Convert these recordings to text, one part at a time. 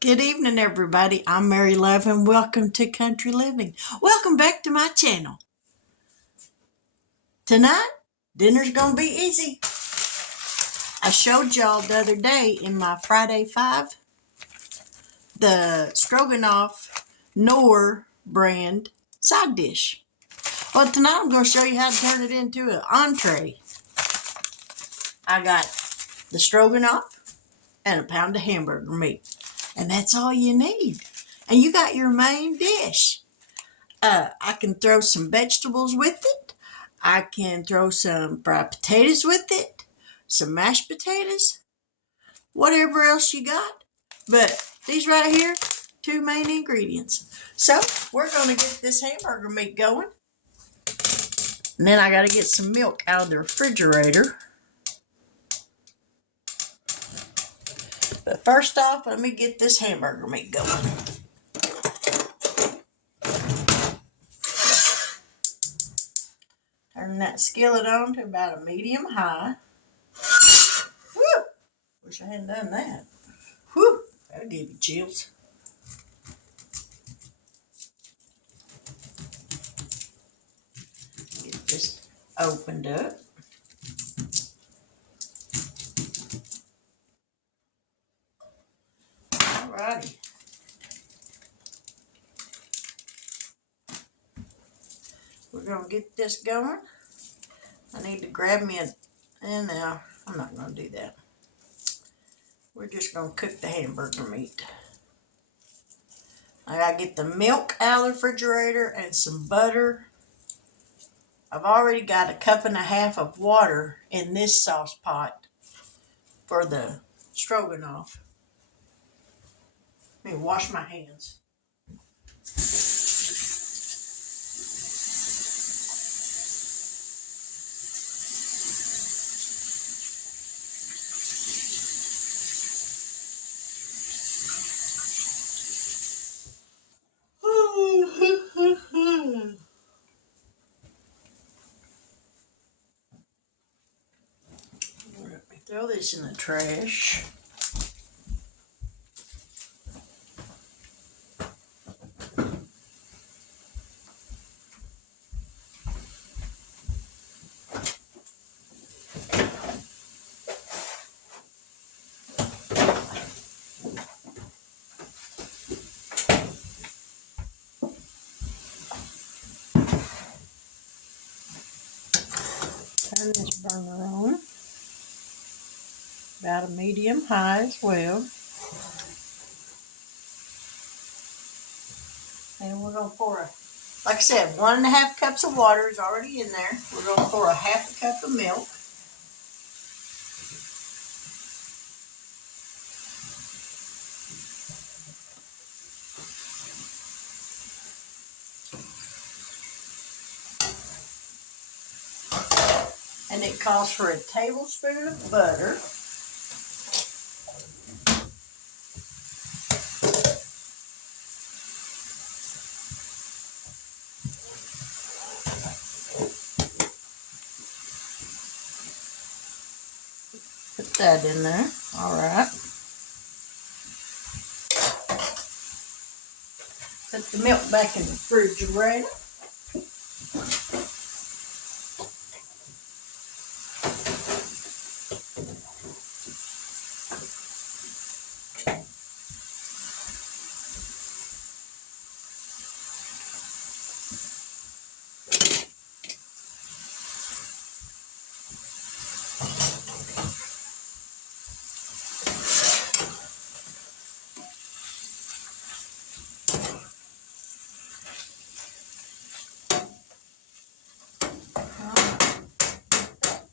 Good evening, everybody. I'm Mary Love, and welcome to Country Living. Welcome back to my channel. Tonight, dinner's gonna be easy. I showed y'all the other day in my Friday 5 the Stroganoff Knorr brand side dish. Well, tonight I'm going to show you how to turn it into an entree. I got the Stroganoff and a pound of hamburger meat, and that's all you need. And you got your main dish. I can throw some vegetables with it. I can throw some fried potatoes with it, some mashed potatoes, whatever else you got. But these right here, two main ingredients. So we're going to get this hamburger meat going. And then I got to get some milk out of the refrigerator. But first off, let me get this hamburger meat going. Turn that skillet on to about a medium high. Whew! Wish I hadn't done that. Whew! That'll give you chills. Get this opened up. Alrighty. We're going to get this going. I need to grab me and now I'm not going to do that. We're just going to cook the hamburger meat. I got to get the milk out of the refrigerator and some butter. I've already got a cup and a half of water in this sauce pot for the stroganoff. Let me wash my hands. Let me throw this in the trash. Turn this burner on. About a medium high as well. And we're going to pour like I said, 1.5 cups of water is already in there. We're going to pour 1/2 cup of milk. And it calls for a tablespoon of butter. Put that in there. All right. Put the milk back in the refrigerator.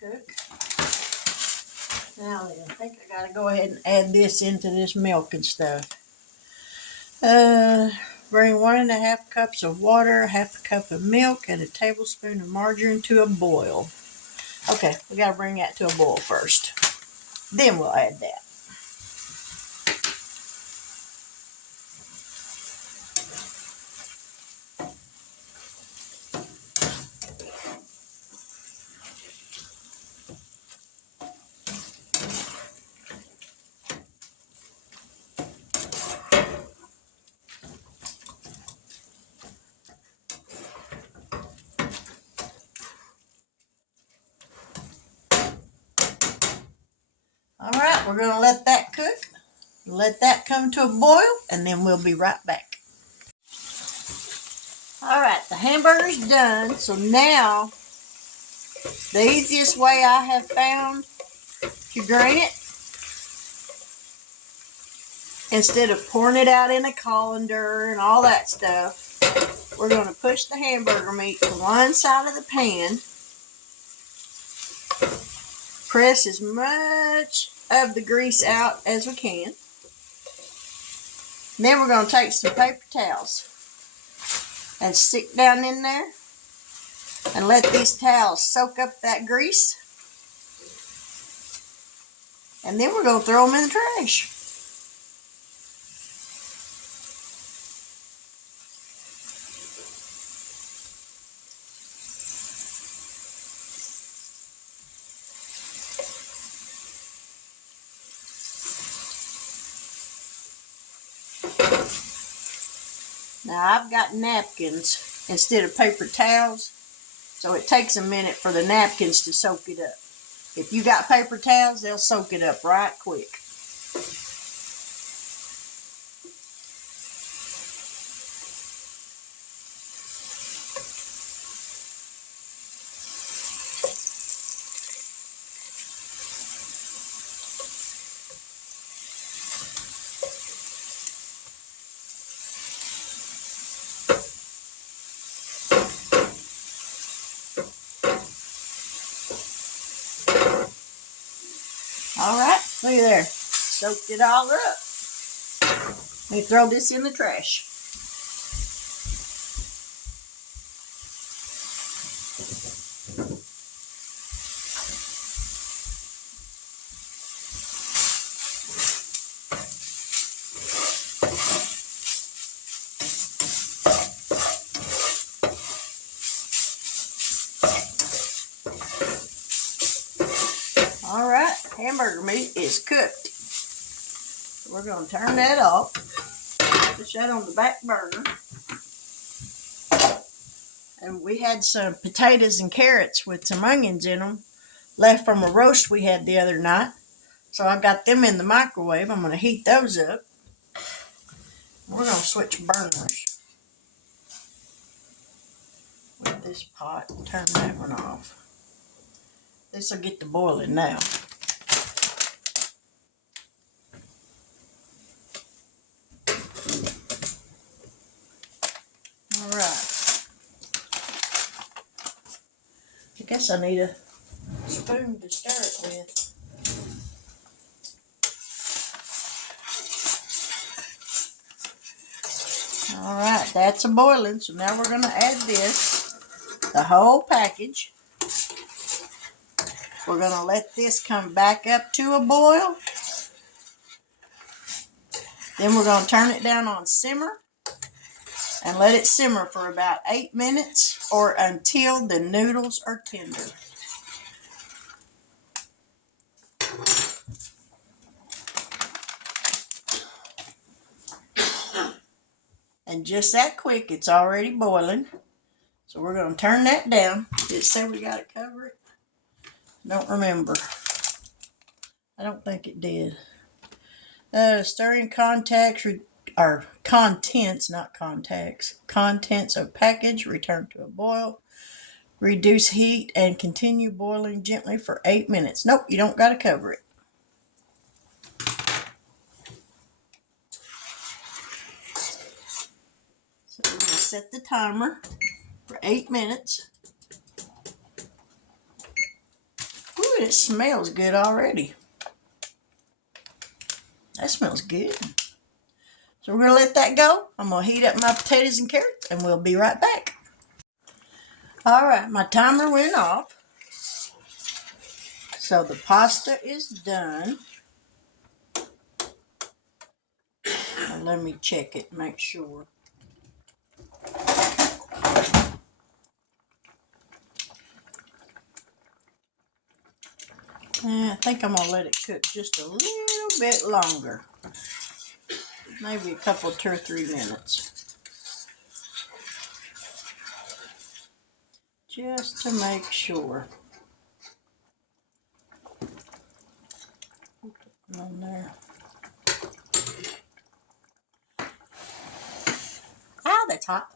Cook. Now then, I think I gotta go ahead and add this into this milk and stuff. Bring 1.5 cups of water, 1/2 cup of milk, and a tablespoon of margarine to a boil. Okay, we gotta bring that to a boil first. Then we'll add that. We're going to let that cook. Let that come to a boil, and then we'll be right back. All right, the hamburger's done. So now, the easiest way I have found to drain it, instead of pouring it out in a colander and all that stuff, we're going to push the hamburger meat to one side of the pan. Press as much of the grease out as we can. Then we're going to take some paper towels and stick down in there and let these towels soak up that grease. And then we're going to throw them in the trash. Now I've got napkins instead of paper towels, so it takes a minute for the napkins to soak it up. If you got paper towels, they'll soak it up right quick. All right, look at there. Soaked it all up. Let me throw this in the trash. All right, hamburger meat is cooked. We're going to turn that off. Put that on the back burner. And we had some potatoes and carrots with some onions in them left from a roast we had the other night. So I got them in the microwave. I'm going to heat those up. We're going to switch burners with this pot and turn that one off. This will get to boiling now. All right. I guess I need a spoon to stir it with. All right, that's a boiling. So now we're going to add this, the whole package. We're going to let this come back up to a boil. Then we're going to turn it down on simmer and let it simmer for about 8 minutes or until the noodles are tender. And just that quick, it's already boiling. So we're going to turn that down. Did it say we got to cover it? Don't remember. I don't think it did. Stirring contacts or contents, not contacts. Contents of package return to a boil. Reduce heat and continue boiling gently for 8 minutes. Nope, you don't got to cover it. So we're going to set the timer for 8 minutes. Ooh, it smells good already. That smells good. So we're going to let that go. I'm going to heat up my potatoes and carrots, and we'll be right back. All right, my timer went off. So the pasta is done. Now let me check it, make sure. I think I'm going to let it cook just a little bit longer. Maybe a couple, 2 or 3 minutes. Just to make sure. on there. Ow, that's hot.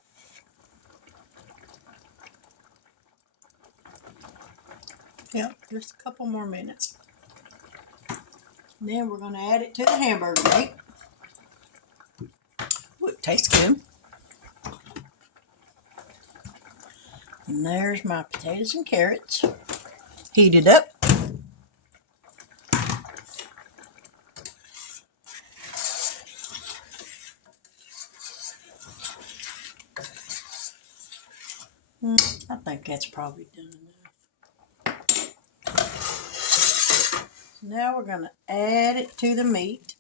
Yep, just a couple more minutes. Then we're going to add it to the hamburger meat. Ooh, it tastes good. And there's my potatoes and carrots. Heated up. I think that's probably done enough. Now we're going to add it to the meat.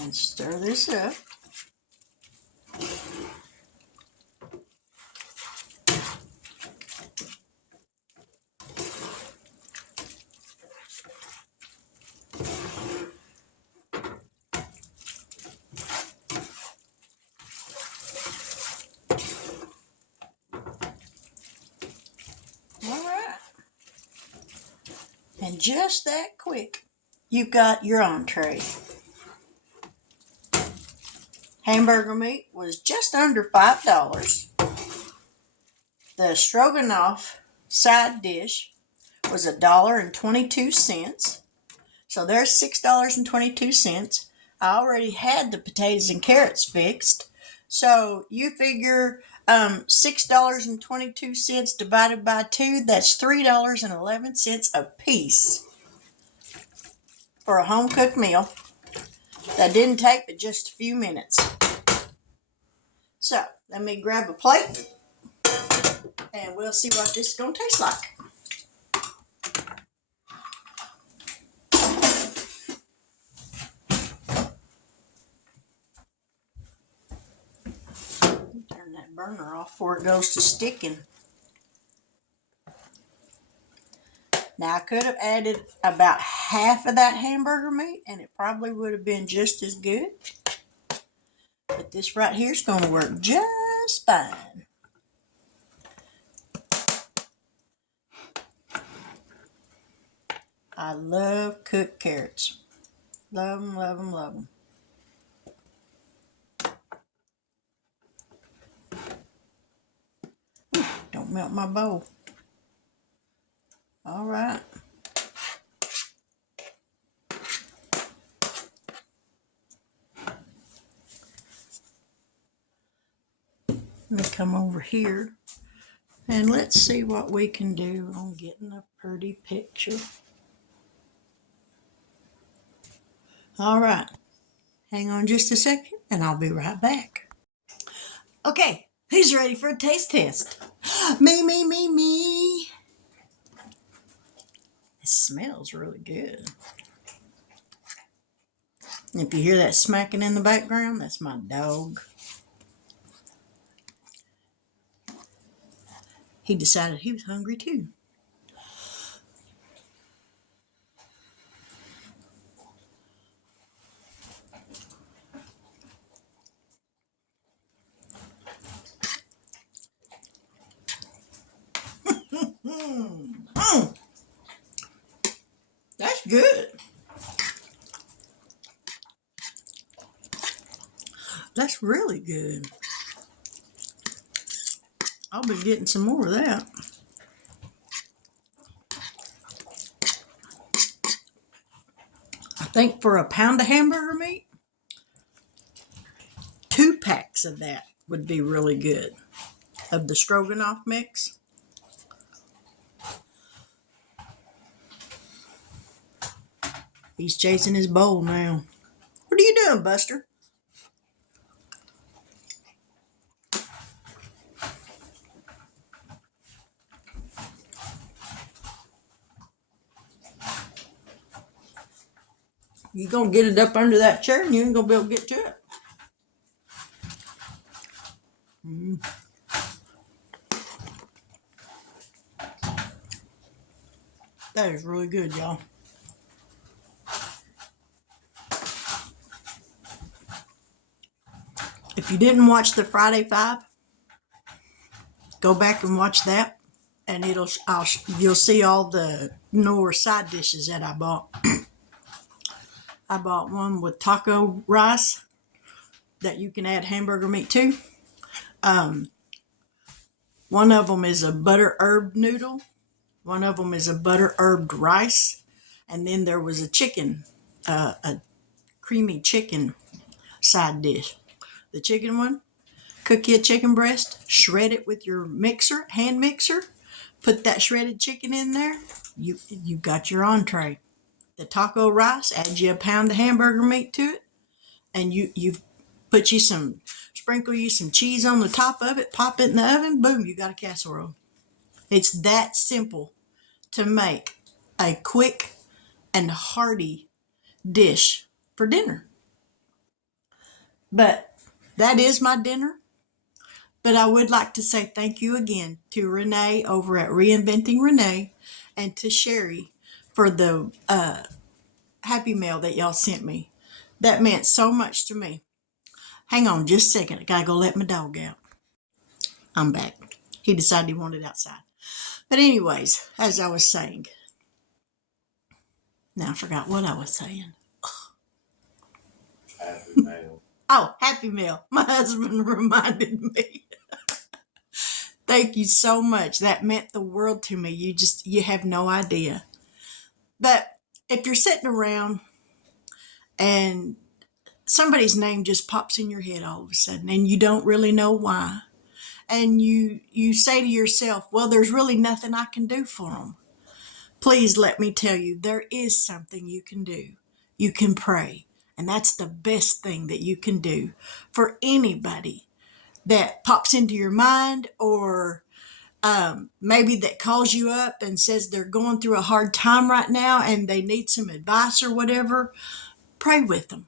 And stir this up. Alright. And just that quick, you've got your entree. Hamburger meat was just under $5. The Stroganoff side dish was $1.22. So there's $6.22. I already had the potatoes and carrots fixed. So you figure $6.22 divided by 2, that's $3.11 a piece for a home cooked meal. That didn't take but just a few minutes. So let me grab a plate and we'll see what this is going to taste like. Turn that burner off before it goes to sticking. Now I could have added about half of that hamburger meat and it probably would have been just as good. But this right here is going to work just fine. I love cooked carrots. Love them, love them, love them. Don't melt my bowl. All right. Let me come over here and let's see what we can do on getting a pretty picture. All right. Hang on just a second and I'll be right back. Okay, who's ready for a taste test? Me, me, me, me. It smells really good. If you hear that smacking in the background, that's my dog. He decided he was hungry too. That's good. That's really good. I'll be getting some more of that. I think for a pound of hamburger meat, 2 packs of that would be really good. Of the Stroganoff mix. He's chasing his bowl now. What are you doing, Buster? You're going to get it up under that chair and you ain't going to be able to get to it. That is really good, y'all. If you didn't watch the Friday Five, go back and watch that, and you'll see all the Knorr side dishes that I bought. I bought one with taco rice that you can add hamburger meat to. One of them is a butter herb noodle. One of them is a butter herbed rice. And then there was a creamy chicken side dish. The chicken one, cook you a chicken breast, shred it with your hand mixer, put that shredded chicken in there. You got your entree. The taco rice, add you a pound of hamburger meat to it, and you sprinkle you some cheese on the top of it, pop it in the oven, boom, you got a casserole. It's that simple to make a quick and hearty dish for dinner. But that is my dinner. But I would like to say thank you again to Renee over at Reinventing Renee and to Sherry for the Happy Mail that y'all sent me. That meant so much to me. Hang on just a second. I gotta go let my dog out. I'm back. He decided he wanted outside. But anyways, as I was saying, now I forgot what I was saying. Happy Mail. Oh, Happy Mail. My husband reminded me. Thank you so much. That meant the world to me. You have no idea. But if you're sitting around and somebody's name just pops in your head all of a sudden and you don't really know why, and you say to yourself, well, there's really nothing I can do for them. Please let me tell you, there is something you can do. You can pray. And that's the best thing that you can do for anybody that pops into your mind, or maybe that calls you up and says they're going through a hard time right now and they need some advice or whatever. Pray with them.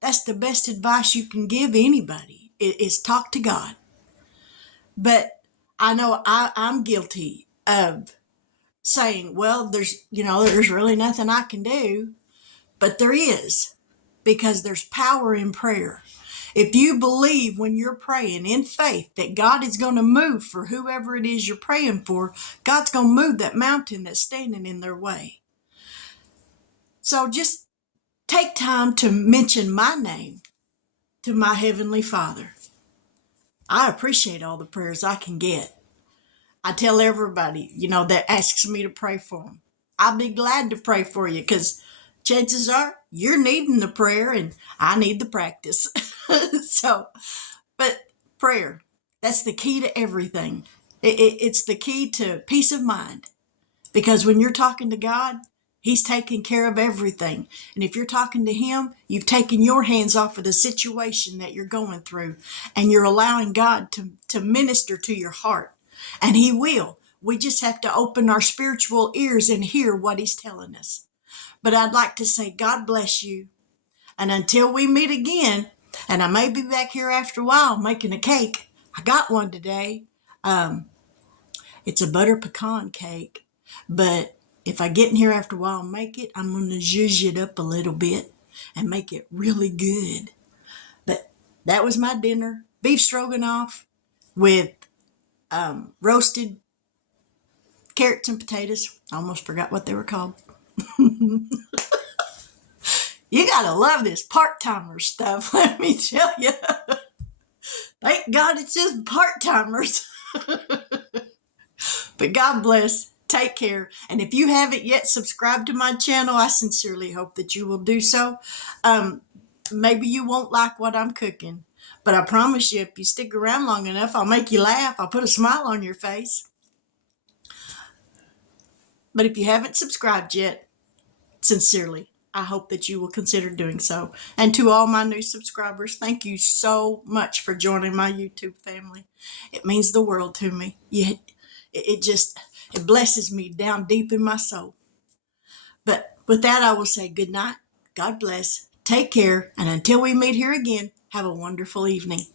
That's the best advice you can give anybody, is talk to God. But I know I'm guilty of saying, well, there's really nothing I can do. But there is, because there's power in prayer. If you believe when you're praying in faith that God is going to move for whoever it is you're praying for, God's going to move that mountain that's standing in their way. So just take time to mention my name to my Heavenly Father. I appreciate all the prayers I can get. I tell everybody, that asks me to pray for them, I'll be glad to pray for you, because chances are you're needing the prayer and I need the practice. But prayer, that's the key to everything. It's the key to peace of mind, because when you're talking to God, He's taking care of everything. And if you're talking to Him, you've taken your hands off of the situation that you're going through, and you're allowing God to minister to your heart. And He will. We just have to open our spiritual ears and hear what He's telling us. But I'd like to say, God bless you. And until we meet again, and I may be back here after a while making a cake. I got one today. It's a butter pecan cake. But if I get in here after a while and make it, I'm going to zhuzh it up a little bit and make it really good. But that was my dinner. Beef stroganoff with roasted carrots and potatoes. I almost forgot what they were called. You gotta love this part-timer stuff, let me tell you. Thank God it's just part-timers. But God bless. Take care. And if you haven't yet subscribed to my channel, I sincerely hope that you will do so. Maybe you won't like what I'm cooking, but I promise you, if you stick around long enough, I'll make you laugh. I'll put a smile on your face. But if you haven't subscribed yet, sincerely, I hope that you will consider doing so. And to all my new subscribers, thank you so much for joining my YouTube family. It means the world to me. It blesses me down deep in my soul. But with that, I will say good night. God bless. Take care. And until we meet here again, have a wonderful evening.